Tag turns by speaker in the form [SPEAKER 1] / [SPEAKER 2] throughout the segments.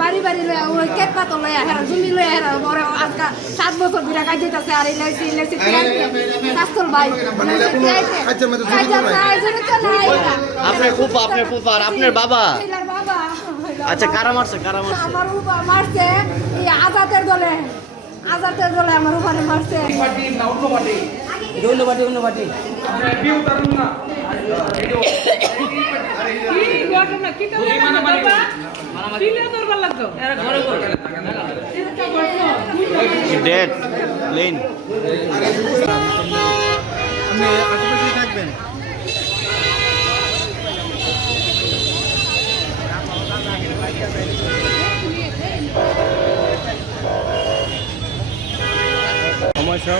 [SPEAKER 1] বাড়ি বাড়ি লয়া আর।
[SPEAKER 2] আপনার বাবা আচ্ছা কারা মারছে কারা মারছে
[SPEAKER 1] আমার উপা মারছে আজাদের দলে আজাদের দলে আমার উপরে মারছে
[SPEAKER 3] কি ঘটনা কি তো বাবা? কি লে দরবার লাগতো
[SPEAKER 2] dead. Lane.
[SPEAKER 4] আপনি আশেপাশে থাকবেন। সমস্যা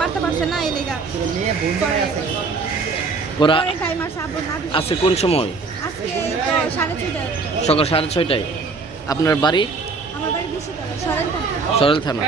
[SPEAKER 1] মারতে পারছে না এই লেগা। পরে
[SPEAKER 2] ওরা
[SPEAKER 1] পরে খাই মারছে আব্বু না
[SPEAKER 2] আছে কোন সময়?
[SPEAKER 1] সাড়ে ছয়টায়।
[SPEAKER 2] সকাল সাড়ে ছয়টায়। আপনার বাড়ি? সরেল থানা